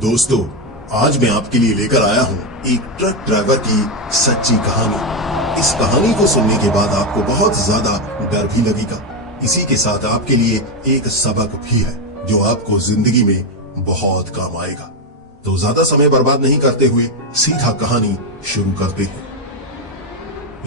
दोस्तों, आज मैं आपके लिए लेकर आया हूँ एक ट्रक ड्राइवर की सच्ची कहानी। इस कहानी को सुनने के बाद आपको बहुत ज्यादा डर भी लगेगा। इसी के साथ आपके लिए एक सबक भी है जो आपको जिंदगी में बहुत काम आएगा। तो ज्यादा समय बर्बाद नहीं करते हुए सीधा कहानी शुरू करते हैं।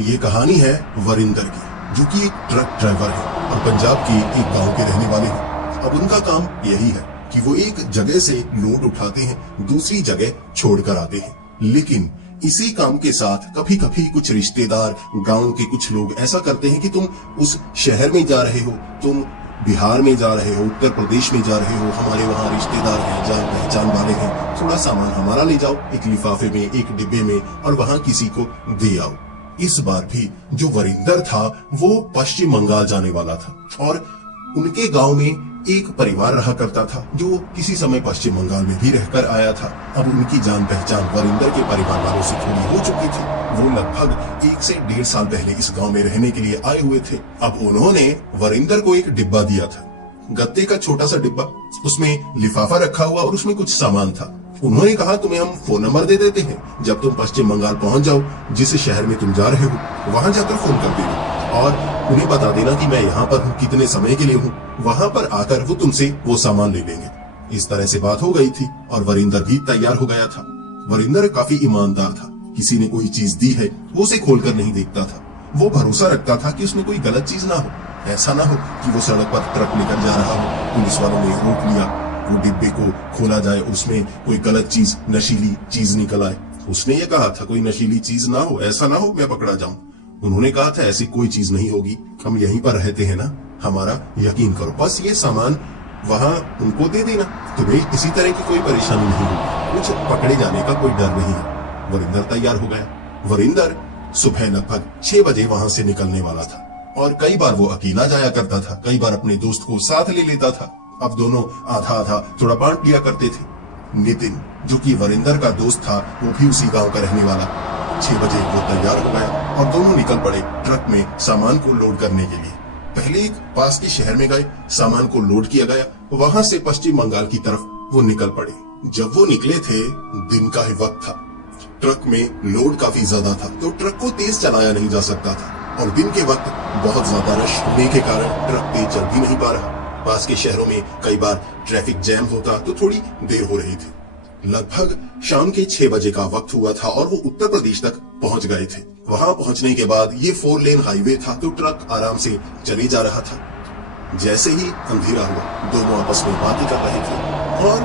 ये कहानी है वरिंदर की, जो कि एक ट्रक ड्राइवर है और पंजाब के एक गांव के रहने वाले हैं। अब उनका काम यही है कि वो एक जगह से लोड उठाते हैं, दूसरी जगह छोड़कर आते हैं। लेकिन इसी काम के साथ कभी कभी कुछ रिश्तेदार, गांव के कुछ लोग ऐसा करते हैं कि तुम उस शहर में जा रहे हो, तुम बिहार में जा रहे हो, उत्तर प्रदेश में जा रहे हो, हमारे वहाँ रिश्तेदार हैं, जान पहचान वाले हैं, थोड़ा सामान हमारा ले जाओ एक लिफाफे में, एक डिब्बे में, और वहाँ किसी को दे आओ। इस बार भी जो वरिंदर था वो पश्चिम बंगाल जाने वाला था और उनके गांव में एक परिवार रहा करता था जो किसी समय पश्चिम बंगाल में भी रहकर आया था। अब उनकी जान पहचान वरिंदर के परिवार वालों से थोड़ी हो चुकी थी। वो लगभग 1 से 1.5 साल पहले इस गांव में रहने के लिए आए हुए थे। अब उन्होंने वरिंदर को एक डिब्बा दिया था, गत्ते का छोटा सा डिब्बा, उसमें लिफाफा रखा हुआ और उसमें कुछ सामान था। उन्होंने कहा तुम्हें हम फोन नंबर दे देते हैं, जब तुम पश्चिम बंगाल पहुंच जाओ, जिस शहर में तुम जा रहे हो वहां जाकर फोन कर देना और उन्हें बता देना कि मैं यहाँ पर हूँ, कितने समय के लिए हूँ। वहां पर आकर वो तुमसे वो सामान ले लेंगे। इस तरह से बात हो गई थी और वरिंदर भी तैयार हो गया था। वरिंदर काफी ईमानदार था, किसी ने कोई चीज दी है वो उसे खोलकर नहीं देखता था। वो भरोसा रखता था कि उसमें कोई गलत चीज ना हो, ऐसा ना हो कि वो सड़क पर ट्रक लेकर जा रहा हो, पुलिस वालों ने रोक लिया, वो डिब्बे को खोला जाए, उसमें कोई गलत चीज, नशीली चीज निकल आए। उसने ये कहा था कोई नशीली चीज ना हो, ऐसा ना हो मैं पकड़ा जाऊं। उन्होंने कहा था ऐसी कोई चीज नहीं होगी, हम यहीं पर रहते हैं ना, हमारा यकीन करो, बस ये सामान वहां उनको दे देना, तुम्हें किसी तरह की कोई परेशानी नहीं होगी, कुछ पकड़े जाने का कोई डर नहीं है। वरिंदर तैयार हो गया। वरिंदर सुबह लगभग 6 बजे वहां से निकलने वाला था और कई बार वो अकेला जाया करता था, कई बार अपने दोस्त को साथ ले लेता था। अब दोनों आधा आधा थोड़ा बांट लिया करते थे। नितिन, जो कि वरिंदर का दोस्त था, वो भी उसी गांव का रहने वाला। 6 बजे वो तैयार हो गया और दोनों निकल पड़े ट्रक में सामान को लोड करने के लिए। पहले एक पास के शहर में गए, सामान को लोड किया गया, वहां से पश्चिम बंगाल की तरफ वो निकल पड़े। जब वो निकले थे, दिन का ही वक्त था, ट्रक में लोड काफी ज्यादा था तो ट्रक को तेज चलाया नहीं जा सकता था और दिन के वक्त बहुत ज्यादा रश होने के कारण ट्रक तेज चल भी नहीं पा रहा। पास के शहरों में कई बार ट्रैफिक जैम होता तो थोड़ी देर हो रही थी। लगभग शाम के 6 बजे का वक्त हुआ था और वो उत्तर प्रदेश तक पहुंच गए थे। वहां पहुंचने के बाद ये 4 लेन हाईवे था तो ट्रक आराम से चले जा रहा था। जैसे ही अंधेरा हुआ, दोनों आपस में बातें कर रहे थे और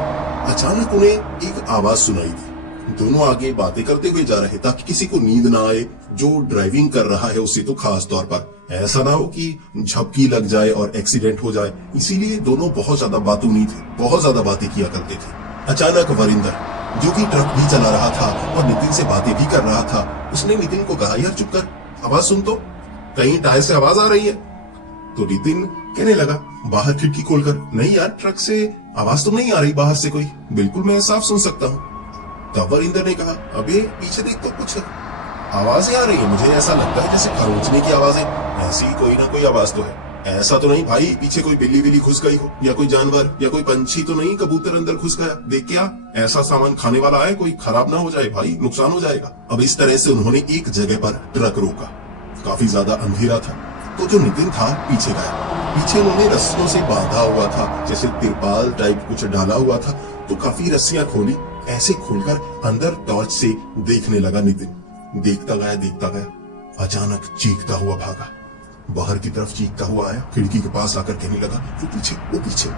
अचानक उन्हें एक आवाज सुनाई दी। दोनों आगे बातें करते हुए जा रहे ताकि किसी को नींद ना आए, जो ड्राइविंग कर रहा है उसे तो खास तौर पर ऐसा ना हो कि झपकी लग जाए और एक्सीडेंट हो जाए, इसीलिए दोनों बहुत ज्यादा बातूनी थे, बहुत ज्यादा बातें किया करते थे। अचानक वरिंदर, जो कि ट्रक भी चला रहा था और नितिन से बातें भी कर रहा था, उसने नितिन को कहा यार चुप कर, आवाज सुन तो, कहीं टायर से आवाज आ रही है। तो नितिन कहने लगा बाहर खिड़की खोलकर, नहीं यार ट्रक से आवाज तो नहीं आ रही बाहर से कोई, बिल्कुल मैं साफ सुन सकता हूँ। तब वरिंदर ने कहा अबे पीछे देख तो कुछ आवाजें आ रही है, मुझे ऐसा लगता है जैसे खरोंचने की आवाज है, ऐसी कोई ना कोई आवाज तो है। ऐसा तो नहीं भाई पीछे कोई बिल्ली बिल्ली घुस गई हो या कोई जानवर या कोई पंछी तो नहीं, कबूतर अंदर घुस गया, देख क्या ऐसा सामान खाने वाला है, कोई खराब ना हो जाए भाई, नुकसान हो जाएगा। अब इस तरह से उन्होंने एक जगह पर ट्रक रोका। काफी ज्यादा अंधेरा था तो जो नितिन था पीछे गया। पीछे उन्होंने रस्सियों से बांधा हुआ था, जैसे तिरपाल टाइप कुछ डाला हुआ था, तो काफी रस्सियां खोली। ऐसे खोलकर अंदर टॉर्च से देखने लगा नितिन। देखता गया, अचानक चीखता हुआ भागा, बाहर की तरफ चीखता हुआ आया, खिड़की के पास आकर कहने लगा वो पीछे।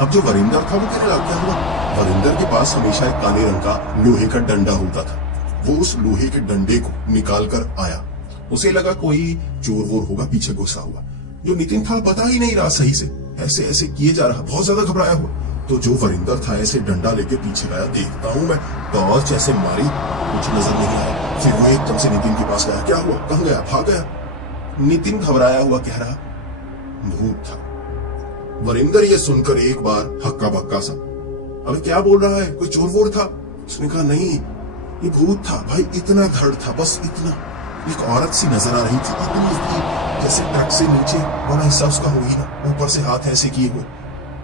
अब जो वरिंदर था वो कहने लगा क्या हुआ। वरिंदर के पास हमेशा एक काले रंग का लोहे का डंडा होता था। वो उस लोहे के डंडे को निकाल कर आया। उसे लगा कोई चोर वोर होगा पीछे घुसा हुआ। जो नितिन था बता ही नहीं रहा सही से, ऐसे ऐसे किए जा रहा, बहुत ज्यादा घबराया हुआ। तो जो वरिंदर था ऐसे डंडा लेके पीछे गया, देखता हूं मैं, टॉर्च ऐसे मारी, कुछ नजर नहीं आया। फिर वो एकदम से नितिन के पास गया, क्या हुआ, कहां गया, भाग गया। नितिन घबराया हुआ कह रहा भूत था। वरिंदर ये सुनकर एक बार हक्का बक्का सा, अबे क्या बोल रहा है, कोई चोर वोर था। उसने कहा नहीं ये भूत था भाई, इतना धड़ था, बस इतना। एक औरत सी नजर आ रही थी, इतनी जैसे ट्रक से नीचे बड़ा हिस्सा उसका हो ही ना, ऊपर से हाथ ऐसे किए हुए।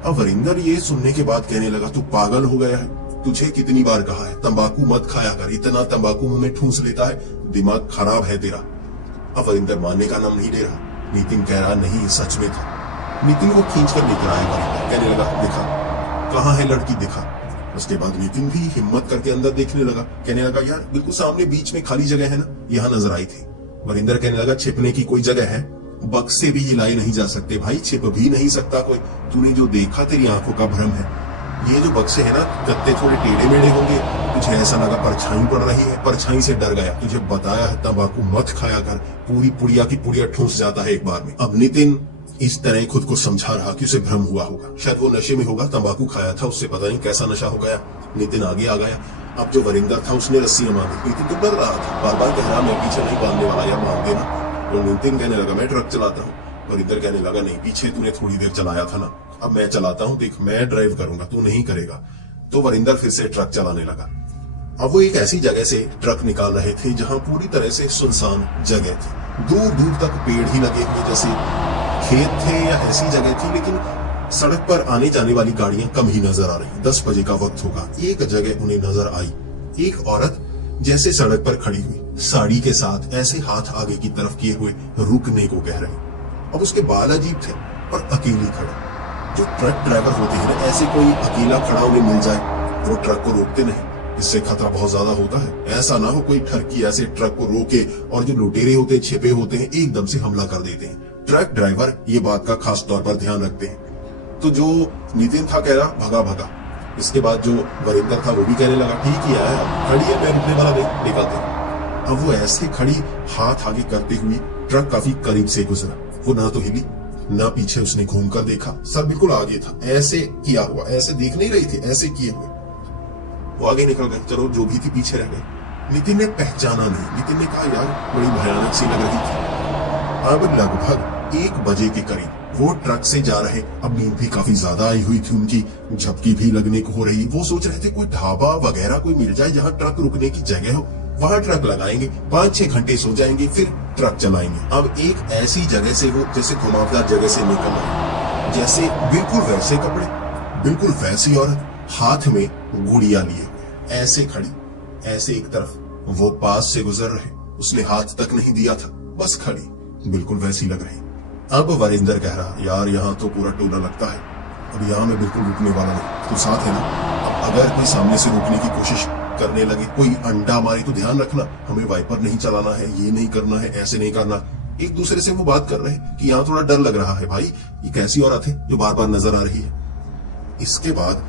अब वरिंदर ये सुनने के बाद कहने लगा तू पागल हो गया है, तुझे कितनी बार कहा है तंबाकू मत खाया कर, इतना तंबाकू मुंह में ठूंस लेता है, दिमाग खराब है तेरा। अब वरिंदर मानने का नाम नहीं ले रहा। नितिन कह रहा नहीं सच में था। नितिन को खींच कर लेकर आया वरिंदर, कहने लगा दिखा, कहाँ है लड़की दिखा। उसके बाद नितिन भी हिम्मत करके अंदर देखने लगा, कहने लगा यार बिल्कुल सामने बीच में खाली जगह है ना, यहाँ नजर आई थी। वरिंदर कहने लगा छिपने की कोई जगह है? बक्से भी हिलाए नहीं जा सकते भाई, छिप भी नहीं सकता कोई। तूने जो देखा तेरी आंखों का भ्रम है। ये जो बक्से है ना, गत्ते थोड़े टेढ़े मेढ़े होंगे, तुझे ऐसा लगा परछाई पड़ रही है, परछाई से डर गया। तुझे बताया है तंबाकू मत खाया कर, पूरी पुड़िया की पुड़िया ठूंस जाता है एक बार में। अब नितिन इस तरह खुद को समझा रहा कि उसे भ्रम हुआ होगा, शायद वो नशे में होगा, तंबाकू खाया था, उससे पता नहीं कैसा नशा हो गया। नितिन आगे आ गया। अब जो वरिंदर था उसने रस्सियां मांगी। नितिन तो डर रहा था, बार बार कह रहा मैं पीछे नहीं बांधने वाला, या बांध देना। तो नितिन कहने लगा मैं ट्रक चलाता हूँ। वरिंदर कहने लगा नहीं, पीछे तूने थोड़ी देर चलाया था ना, अब मैं चलाता हूँ, देख मैं ड्राइव करूंगा, तू नहीं करेगा। तो वरिंदर फिर से ट्रक चलाने लगा। अब वो एक ऐसी जगह से ट्रक निकाल रहे थे जहां पूरी तरह से सुनसान जगह थी, दूर दूर तक पेड़ ही लगे हुए जैसे खेत थे या ऐसी जगह थी, लेकिन सड़क पर आने जाने वाली गाड़ियां कम ही नजर आ रही। 10 बजे का वक्त होगा। एक जगह उन्हें नजर आई, एक औरत जैसे सड़क पर खड़ी हुई, साड़ी के साथ ऐसे हाथ आगे की तरफ किए हुए रुकने को कह रही। अब उसके बाल अजीब थे और अकेली खड़ी। जो ट्रक ड्राइवर होते हैं, ऐसे कोई अकेला खड़ा उन्हें मिल जाए, वो ट्रक को रोकते नहीं, इससे खतरा बहुत ज्यादा होता है। ऐसा ना हो कोई ठरकी ऐसे ट्रक को रोके और जो लुटेरे होते हैं, छिपे होते हैं, एकदम से हमला कर देते हैं। ट्रक ड्राइवर ये बात का खास तौर पर ध्यान रखते हैं। तो जो नितिन था कह रहा भगा भगा। इसके बाद जो वरिंदर था वो भी कहने लगा ठीक ही आया, खड़ी है, मैं रुकने वाला नहीं, निकालते। अब वो ऐसे खड़ी हाथ आगे करते हुए ट्रक काफी करीब से गुजरा। वो ना तो हिली ना पीछे उसने घूम कर देखा, सर बिल्कुल आगे था, ऐसे किया हुआ, ऐसे देख नहीं रही थी, ऐसे किए हुए। वो आगे निकल गए, चलो जो भी थी पीछे रह गए। नितिन ने पहचाना नहीं। नितिन ने कहा यार बड़ी भयानक सी लग रही थी। अब लगभग 1 बजे के करीब वो ट्रक से जा रहे। अब नींद भी काफी ज्यादा आई हुई थी उनकी, झपकी भी लगने को हो रही। वो सोच रहे थे कोई ढाबा वगैरह कोई मिल जाए जहाँ ट्रक रुकने की जगह हो, वहां ट्रक लगाएंगे, 5-6 घंटे सो जाएंगे, फिर ट्रक चलाएंगे। अब एक ऐसी जगह से वो जैसे घुमावदार जगह से निकल रहे, जैसे बिल्कुल वैसे कपड़े, बिल्कुल वैसी औरत, हाथ में गुड़िया लिए हुए, ऐसे खड़ी, ऐसे एक तरफ वो पास से गुजर रहे, उसने हाथ तक नहीं दिया था, बस खड़ी, बिल्कुल वैसी लग रही। अब वरिंदर कह रहा यार यहाँ तो पूरा टोला लगता है, अब यहाँ मैं बिल्कुल रुकने वाला नहीं, तो साथ है ना। अब अगर कोई सामने से रोकने की कोशिश करने लगे, कोई अंडा मारे तो ध्यान रखना, हमें वाइपर नहीं चलाना है, ये नहीं करना है, ऐसे नहीं करना। एक दूसरे से वो बात कर रहे हैं कि यहाँ थोड़ा डर लग रहा है भाई, ये कैसी औरत है जो बार बार नजर आ रही है। इसके बाद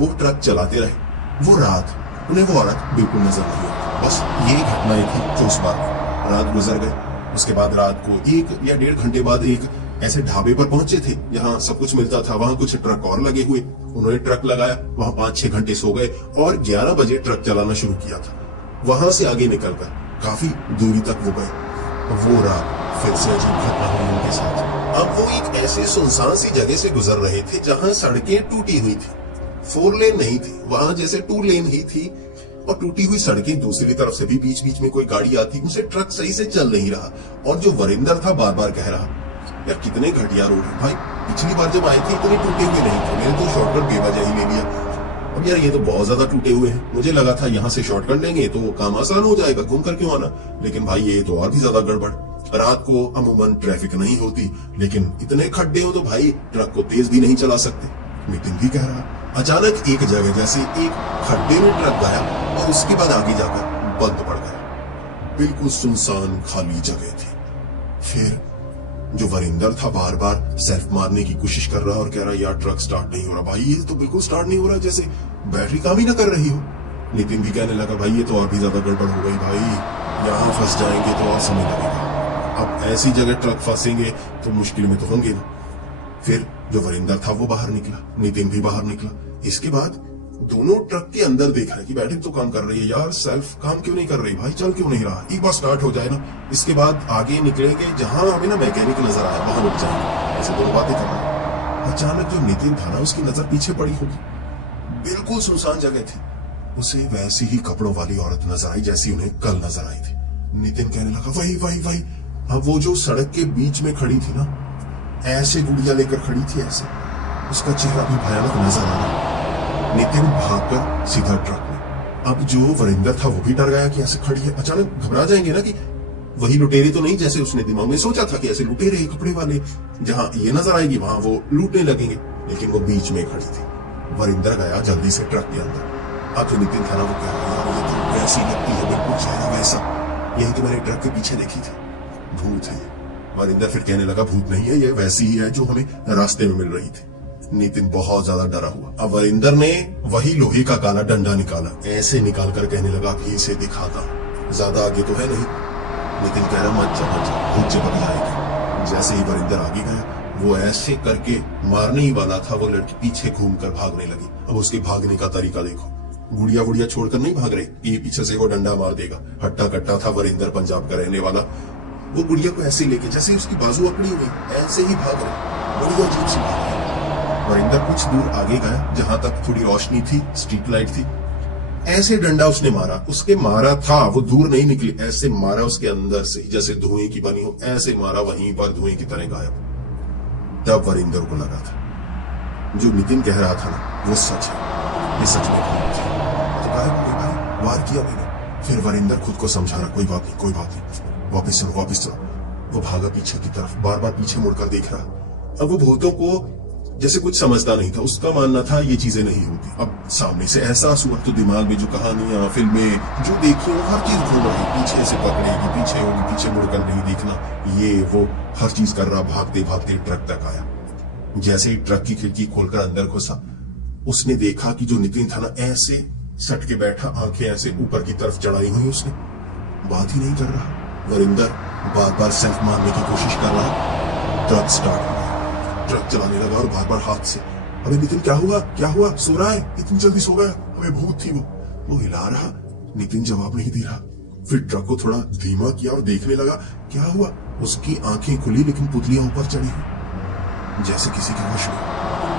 वो ट्रक चलाते रहे। वो रात उन्हें वो औरत बिल्कुल नजर नहीं आई। बस ये घटनाएं थी जो उस बार रात गुजर गई। उसके बाद रात को 1 या 1.5 घंटे बाद एक ऐसे ढाबे पर पहुंचे थे जहां सब कुछ मिलता था। वहां कुछ ट्रक और लगे हुए, उन्होंने ट्रक लगाया, वहां 5-6 घंटे सो गए और 11 बजे ट्रक चलाना शुरू किया था। वहां से आगे निकलकर काफी दूरी तक वो गए। वो रात फिर से अजीब घटना हुई उनके साथ। अब वो एक ऐसे सुनसान सी जगह से गुजर रहे थे जहां सड़कें टूटी हुई थी, 4 लेन नहीं थी, वहां जैसे 2 लेन ही थी और टूटी हुई सड़कें। दूसरी तरफ से भी बीच बीच में कोई गाड़ी आती, उसे ट्रक सही से चल नहीं रहा। और जो वरिंदर था बार बार कह रहा यार कितने घटिया रोड है भाई, पिछली बार जब आए थे इतने टूटे हुए नहीं थे, मैंने तो शॉर्टकट बेवजह ही ले लिया। अब यार ये तो बहुत ज्यादा टूटे हुए हैं, मुझे लगा था यहाँ से शॉर्टकट लेंगे तो काम आसान हो जाएगा, घूम कर क्यों आना, लेकिन भाई ये तो और भी ज्यादा गड़बड़। रात को अमूमन ट्रैफिक नहीं होती, लेकिन इतने खड्डे हो तो भाई ट्रक को तेज भी नहीं चला सकते। नितिन भी कह रहा। अचानक एक जगह जैसे एक खड्डे में ट्रक गया और उसके बाद आगे जाकर बंद पड़ गया। बिल्कुल सुनसान खाली जगह थी। फिर जो वरिंदर था बार बार सेल्फ मारने की कोशिश कर रहा और कह रहा यार ट्रक स्टार्ट नहीं हो रहा भाई, ये तो बिल्कुल स्टार्ट नहीं हो रहा, जैसे बैटरी काम ही ना कर रही हो। नितिन भी कहने लगा भाई ये तो और भी ज्यादा गड़बड़ हो गई भाई, यहाँ फंस जाएंगे तो और समय लगेगा। अब ऐसी जगह ट्रक फंसेंगे तो मुश्किल में तो होंगे ना। फिर जो वरिंदर था वो बाहर निकला, नितिन भी बाहर निकला। इसके बाद दोनों ट्रक के अंदर देखा है कि बैटरी तो काम कर रही है, यार सेल्फ काम क्यों नहीं कर रही भाई, चल क्यों नहीं रहा, एक बार स्टार्ट हो जाए ना। इसके बाद आगे निकलेंगे, जहां हमें ना मैकेनिक नजर आया वहां रुक जाएंगे। ऐसे दोनों बातें कर रहे। अचानक जो नितिन था ना उसकी नजर पीछे पड़ी होगी, बिल्कुल सुनसान जगह थी, उसे वैसी ही कपड़ों वाली औरत नजर आई जैसी उन्हें कल नजर आई थी। नितिन कहने लगा वही वही वही। अब वो जो सड़क के बीच में खड़ी थी ना, ऐसे गुड़िया लेकर खड़ी थी, ऐसे उसका चेहरा भी भयानक नजर आ रहा। नितिन भागकर सीधा ट्रक में। अब जो वरिंदर था वो भी डर गया कि ऐसे खड़ी है, अचानक घबरा जाएंगे ना कि वही लुटेरे तो नहीं जैसे उसने दिमाग में सोचा था कि ऐसे लुटेरे कपड़े वाले, जहां ये नजर आएगी वहां वो लूटने लगेंगे, लेकिन वो बीच में खड़ी थी। वरिंदर गया जल्दी से ट्रक के अंदर। अब जो नितिन था ना वो कह रहा है, ये तो वैसी लगती है, बिल्कुल चेहरा वैसा, यही तो मैंने ट्रक के पीछे देखी थी, भूत है। वरिंदर फिर कहने लगा भूत नहीं है, ये वैसी ही है जो हमें रास्ते में मिल रही थी। नितिन बहुत ज्यादा डरा हुआ। अब वरिंदर ने वही लोहे का काला डंडा निकाला, ऐसे निकालकर कहने लगा भी इसे दिखाता हूं, ज्यादा आगे तो है नहीं। नितिन कह रहा मत जा भूत चिपक जाएगी। जैसे ही वरिंदर आगे गया वो ऐसे करके मारने ही वाला था, वो लड़की पीछे घूमकर भागने लगी। अब उसके भागने का तरीका देखो, गुड़िया गुड़िया छोड़कर नहीं भाग रहे, ये पीछे से वो डंडा मार देगा। हट्टा कट्टा था वरिंदर, पंजाब का रहने वाला, वो गुड़िया को ऐसे लेके जैसे उसकी बाजू अकड़ी हुई ऐसे ही भाग रहे, बढ़िया अजीब सी भाग रहे। वरिंदर कुछ दूर आगे गया जहां तक थोड़ी रोशनी थी, स्ट्रीट लाइट थी, ऐसे डंडा उसने मारा, उसके मारा था वो दूर नहीं निकली, ऐसे मारा उसके अंदर से जैसे धुएं की बनी हो, ऐसे मारा, वहीं पर धुएं की तरह गायब। तब वरिंदर को लगा था जो नितिन कह रहा था ना वो सच है, ये सच में भूत है। तो गायब हो गए भाई, वार किया मैंने। फिर वरिंदर खुद को समझा रहा, कोई बात नहीं कोई बात नहीं, वापिस चलो वापिस चलो। वो भागा पीछे की तरफ, बार बार पीछे मुड़कर देख रहा। अब वो भूतों को जैसे कुछ समझता नहीं था, उसका मानना था ये चीजें नहीं होती। अब सामने से एहसास हुआ तो दिमाग में जो कहानियां फिल्में जो देखी वो हर चीज घूम रही, पीछे से पकड़ेगी, पीछे होगी, पीछे मुड़कर नहीं देखना, ये वो हर चीज कर रहा। भागते भागते ट्रक तक आया। जैसे ही ट्रक की खिड़की खोलकर अंदर घुसा, उसने देखा कि जो नितिन था ना ऐसे सट के बैठा, आंखें ऐसे ऊपर की तरफ चढ़ाई हुई, उसने बात ही नहीं कर रहा। वरिंदर बार बार सेल्फ मारने की कोशिश कर रहा। ट्रक स्टार्ट हो गया, ट्रक चलाने लगा और बार बार हाथ से, अबे नितिन क्या हुआ क्या हुआ, सो रहा है, इतनी जल्दी सो गया, अबे भूत थी वो हिला रहा। नितिन जवाब नहीं दे रहा। फिर ट्रक को थोड़ा धीमा किया और देखने लगा क्या हुआ। उसकी आंखें खुली लेकिन पुतलियां ऊपर चढ़ी हुई जैसे किसी के वश में।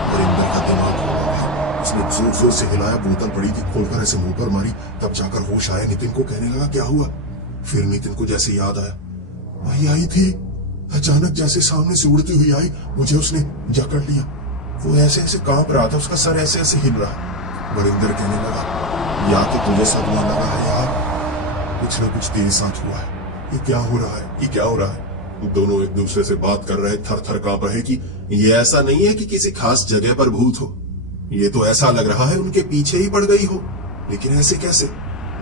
वरिंदर का दिमाग हो गया, उसने जोर जोर से हिलाया, बोतल पड़ी थी खोलकर ऐसे मुंह पर मारी, तब जाकर होश आया। नितिन को कहने लगा क्या हुआ। फिर नितिन को जैसे याद आया, वही आई थी, अचानक जैसे सामने से उड़ती हुई आई, मुझे उसने जकड़ लिया, वो ऐसे ऐसे कांप रहा था, उसका सर ऐसे ऐसे हिल रहा। वरिंदर कहने लगा या तो तुझे सदमा लगा है यार, कुछ न कुछ तेरे साथ हुआ है, ये क्या हो रहा है, ये क्या हो रहा है। दोनों एक दूसरे से बात कर रहे, थर थर कांप रहे कि ये ऐसा नहीं है कि किसी खास जगह पर भूत हो, ये तो ऐसा लग रहा है उनके पीछे ही पड़ गई हो, लेकिन ऐसे कैसे।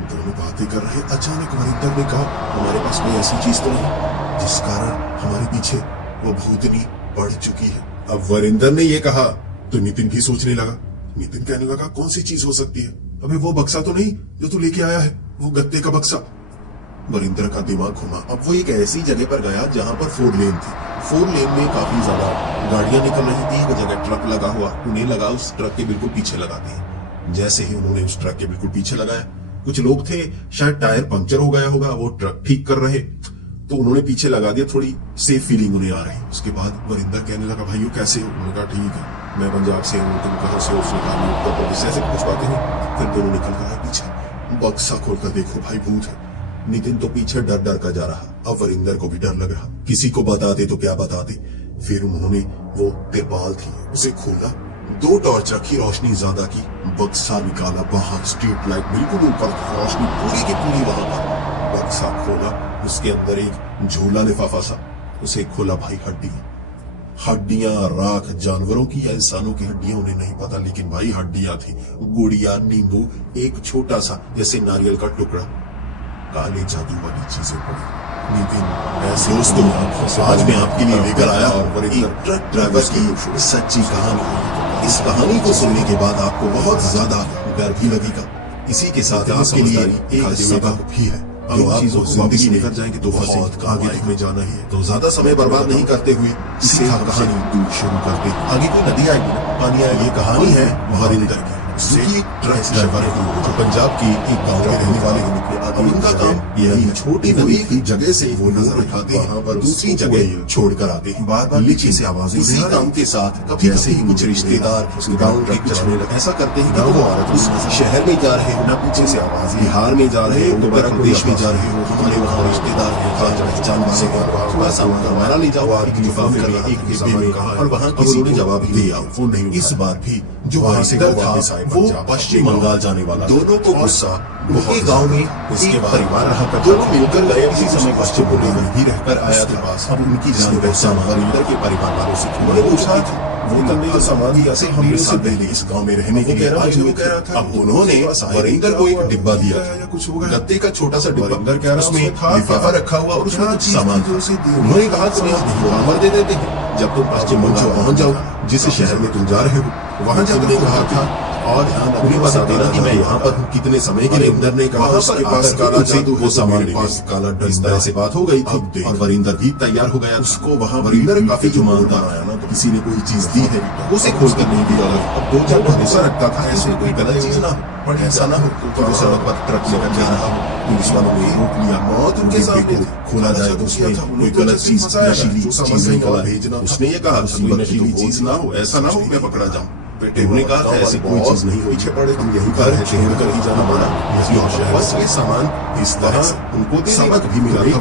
दोनों बातें कर रहे, अचानक वरिंदर ने कहा हमारे पास कोई ऐसी चीज तो नहीं जिस कारण हमारे पीछे वो भूतनी पड़ चुकी है। अब वरिंदर ने ये कहा तो नितिन भी सोचने लगा। नितिन कहने लगा कौन सी चीज हो सकती है, अबे वो बक्सा तो नहीं जो तू लेके आया है, वो गत्ते का बक्सा। वरिंदर का दिमाग घुमा। अब वो एक ऐसी जगह पर गया जहां पर 4 लेन थी। 4 लेन में काफी ज्यादा गाड़ियां निकल रही थी, एक जगह ट्रक लगा हुआ, उन्हें लगा उस ट्रक के बिल्कुल पीछे लगाते हैं। जैसे ही उन्होंने उस ट्रक के बिल्कुल पीछे लगाया, कुछ लोग थे, शायद टायर पंक्चर हो गया होगा, वो ट्रक ठीक कर रहे, तो उन्होंने पीछे लगा दिया, थोड़ी सेफ फीलिंग उन्हें आ रही। उसके बाद वरिंदर कहने लगा भाइयों कैसे हो। उन्होंने कहा ठीक है, मैं पंजाब से हूँ, तुम कहां से हो। उसने कहा उत्तर प्रदेश, ऐसे कुछ बातें हैं। फिर दोनों निकल कर आए पीछे, बक्सा खोलकर देखो भाई भूत है। नितिन तो पीछे डर डर कर जा रहा, अब वरिंदर को भी डर लग रहा, किसी को बताते तो क्या बताते। फिर उन्होंने वो तिरपाल थी उसे खोला, 2 टॉर्च रखी, रोशनी ज्यादा की, बक्सा निकाला, बाहर स्ट्रीट लाइट बिल्कुल ऊपर थी, रोशनी पूरी की पूरी वहां पर। बक्सा खोला, उसके अंदर एक झोला लिफाफा सा, उसे खोला भाई, हड्डियां राख, जानवरों की या इंसानों की हड्डियां उन्हें नहीं पता, लेकिन भाई हड्डियां थी, गुड़िया, नींबू, एक छोटा सा जैसे नारियल का टुकड़ा, काले जादू वाली चीजें पड़ी। नितिन दोस्तों, आज मैं आपके लिए लेकर आया और एक ट्रक ड्राइवर की सच्ची कहानी। इस कहानी को सुनने के बाद आपको बहुत ज्यादा डर भी लगेगा। इसी के साथ आपके लिए एक सबक भी है, जो आपको जिंदगी में कर जाएंगे तो बहुत आगे तक में जाना ही है। तो ज्यादा समय बर्बाद नहीं करते हुए इसी कहानी शुरू करते। आगे कोई नदी आएगी, पानी आएगी। ये कहानी है वरिंदर की, ट्रक ड्राइवर जो पंजाब की एक गांव के रहने वाले निकले। अब उनका काम यही छोटी नदी की जगह से वो नजर उठाते हैं पर दूसरी जगह छोड़कर आते हैं। बार बार नीचे से आवाज, इसी काम के साथ कभी ऐसे ही कुछ रिश्तेदार गाँव के कुछ लोग ऐसा करते हैं कि वो उस शहर में जा रहे हो ना, पीछे से आवाज, बिहार में जा रहे हो, उत्तर प्रदेश में जा रहे हो, हमारे वहाँ रिश्तेदार पहचान वाले थोड़ा सा हमारा ले जाओ, एक डिब्बे में और वहाँ किसी ने जवाब दिया। वो नहीं, इस बार भी जो वहां से वापस आए वो पश्चिम बंगाल जाने वाला दोनों को गुस्सा उनके गांव में इसके परिवार रहा करता दोनों मिलकर गए इसी समय पश्चिम बंगाल में भी रहकर आया था पास। अब उनकी जान पहचान वरिंदर के परिवार वालों से उन्होंने पूछा वो करने का सामान दिया से हम से पहले इस गांव में रहने के लिए आज हुए थे। अब उन्होंने वरिंदर को एक डिब्बा दिया था, कुछ होगा गत्ते का छोटा सा डिब्बा, वरिंदर कह रहा उसमें था लिफाफा रखा हुआ और उसमें कुछ सामान था। उन्होंने कहा तुम्हें नंबर दे देते हैं, जब तुम पश्चिम बंगाल पहुंच जाओ जिस शहर में तुम जा रहे हो वहां तुमने कहा था और तुम्हें बता देना कि मैं यहाँ पर हूँ कितने समय के लिए। वरिंदर ने कहा उसके पास काला जादू वो सामान ले पास काला डर। इस तरह से बात हो गई थी और वरिंदर भी तैयार हो गया। उसको वहाँ वरिंदर काफी जुमानदार आया ना, तो किसी ने कोई चीज दी है उसे खोज कर नहीं दिया। अब दो चार भरोसा रखता था ऐसे कोई गलत चीज ना हो, ऐसा ना हो तो वो सड़क पर ट्रक लेकर जा रहा हो, पुलिस वालों ने रोक लिया, मौत उनके सामने खोला जाए तो उसमें कोई गलत चीज नशीली चीज निकला भेजना। उसने ये कहा कोई नशीली चीज ना हो, ऐसा ना हो मैं पकड़ा जाऊं। उन्होंने कहा था ऐसी कोई चीज नहीं हुई, हम यहीं पर रहते हैं, कर ही जाना पड़ा। ये सामान इस तरह उनको सबक भी मिला था।